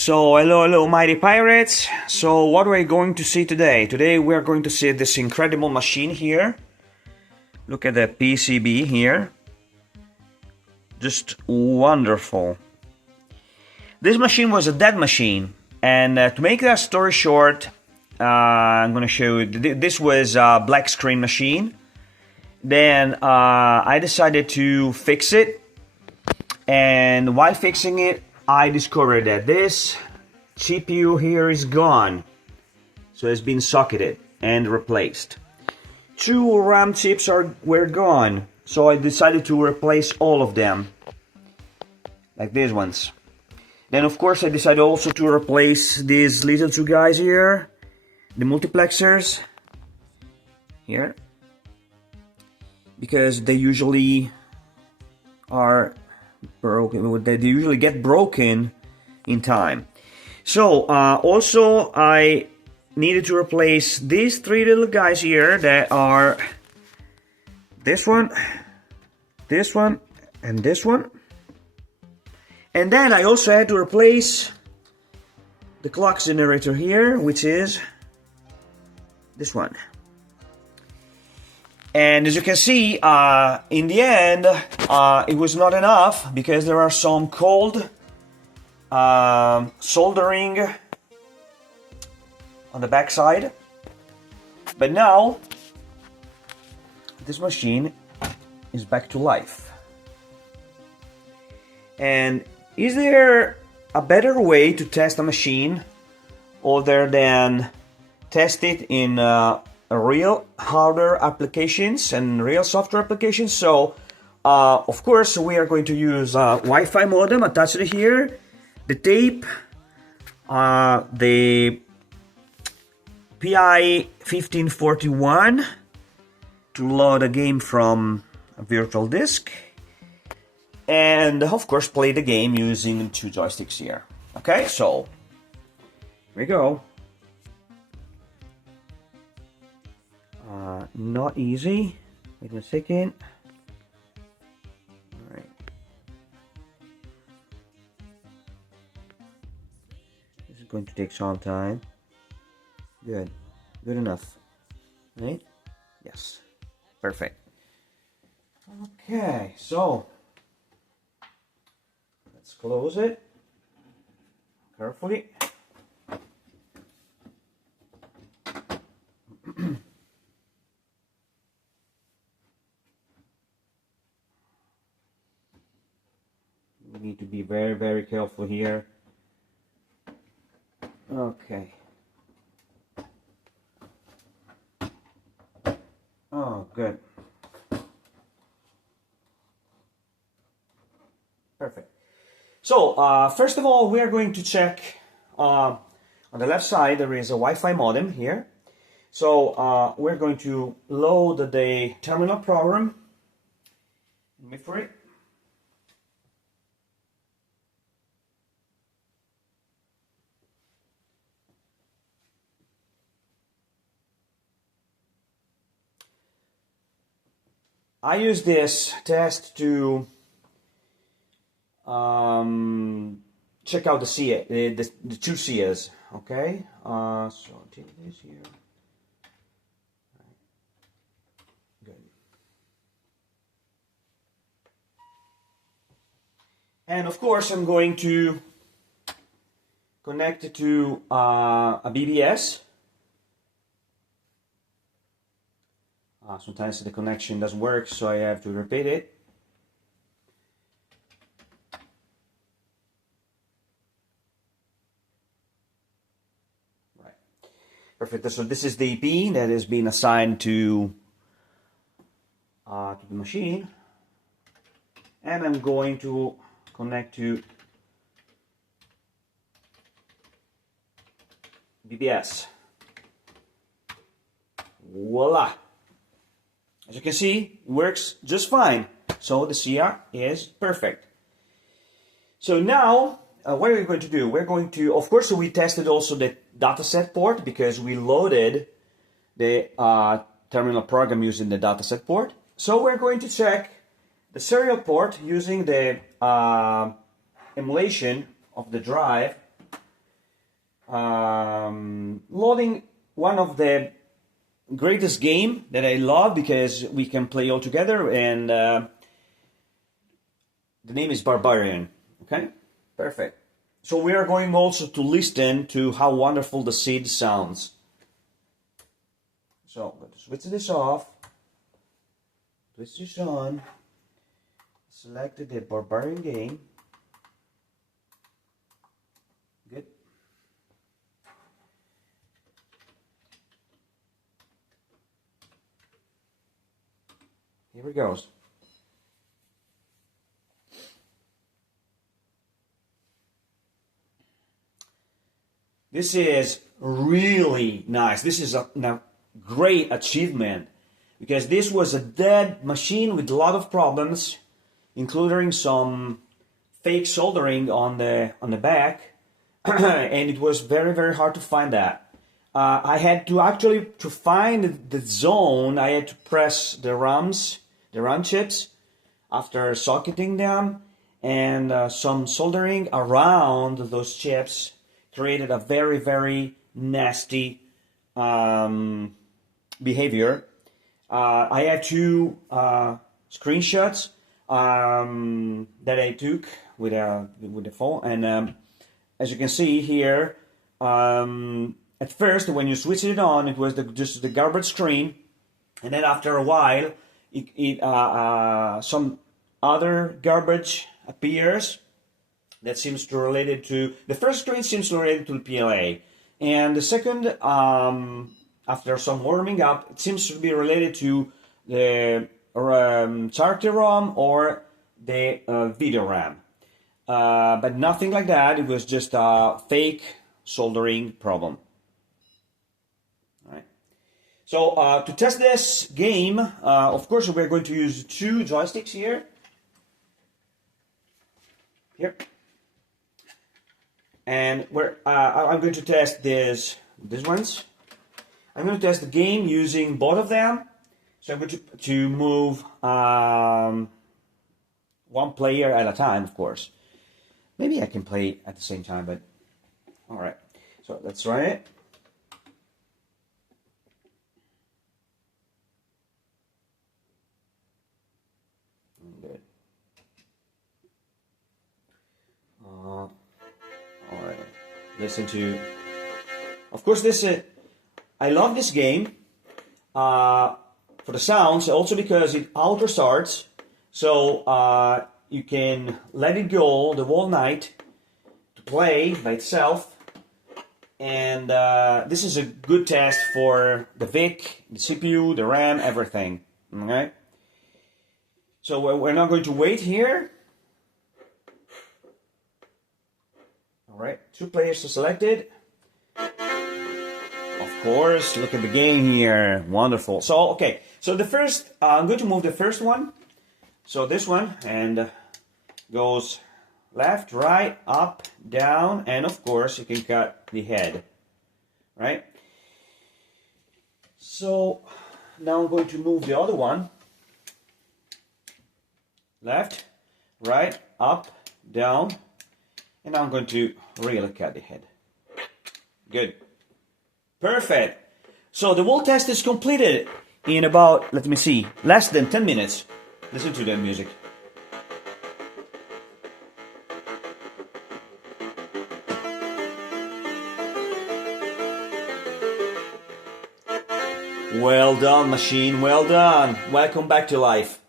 So hello mighty pirates. So what are we going to see today? Today we are going to see this incredible machine here. Look at the PCB here. Just wonderful. This machine was a dead machine, and to make that story short, I'm going to show you. This was a black screen machine. Then I decided to fix it, and while fixing it, I discovered that this CPU here is gone, so it's been socketed and replaced. Two RAM chips were gone, so I decided to replace all of them, like these ones. Then of course I decided also to replace these little two guys here, the multiplexers here, because they usually are broken. They usually get broken in time. So also I needed to replace these three little guys here that are this one, and this one. And then I also had to replace the clock generator here, which is this one. And as you can see, in the end, it was not enough because there are some cold soldering on the back side. But now, this machine is back to life. And is there a better way to test a machine other than test it in real hardware applications and real software applications? So of course we are going to use a Wi-Fi modem attached to here, the tape, the PI-1541 to load a game from a virtual disk, and of course play the game using two joysticks here. Okay, so here we go. Not easy. Wait a second. All right. This is going to take some time. Good. Good enough. Right? Yes. Perfect. Okay, so let's close it carefully. We need to be very careful here. Okay. Oh, good. Perfect. So, first of all, we are going to check on the left side. There is a Wi-Fi modem here. So, we're going to load the terminal program. Wait for it. I use this test to check out the CA, the two CAs. Okay, so take this here. Good. And of course, I'm going to connect it to a BBS. Sometimes the connection doesn't work, so I have to repeat it. Right. Perfect. So this is the IP that has been assigned to the machine. And I'm going to connect to BBS. Voila! As you can see, it works just fine. So the CR is perfect. So now, what are we going to do? We're going to, of course, we tested also the dataset port because we loaded the terminal program using the dataset port. So we're going to check the serial port using the emulation of the drive loading one of the greatest game that I love because we can play all together, and the name is Barbarian. Okay, perfect. So we are going also to listen to how wonderful the seed sounds. So I'm going to switch this off, switch this on, select the Barbarian game. Good. Here it goes. This is really nice. This is a great achievement because this was a dead machine with a lot of problems, including some fake soldering on the back, and it was very hard to find that. I had to actually to find the zone. I had to press the RAM chips after socketing them, and some soldering around those chips created a very nasty behavior. I had two screenshots that I took with the phone, and as you can see here, at first when you switched it on, it was just the garbage screen, and then after a while, some other garbage appears. That seems to related to the first screen seems related to the PLA, and the second, after some warming up, it seems to be related to the character ROM or the video RAM, but nothing like that. It was just a fake soldering problem. All right. So to test this game, of course, we're going to use two joysticks here. Here. And I'm going to test these ones. I'm going to test the game using both of them. So I'm going to move one player at a time, of course. Maybe I can play at the same time, but all right. So let's try it. Good. All right. Listen to. Of course, I love this game for the sounds, also because it auto starts, so you can let it go the whole night to play by itself, and this is a good test for the VIC, the CPU, the RAM, everything. Okay, so we're not going to wait here. All right, two players are selected. Of course, look at the game here. Wonderful. So, okay. So the first, I'm going to move the first one. So this one, and goes left, right, up, down, and of course you can cut the head, right? So now I'm going to move the other one. Left, right, up, down, and I'm going to really cut the head. Good. Perfect. So the whole test is completed in about, let me see, less than 10 minutes. Listen to the music. Well done, machine, well done. Welcome back to life.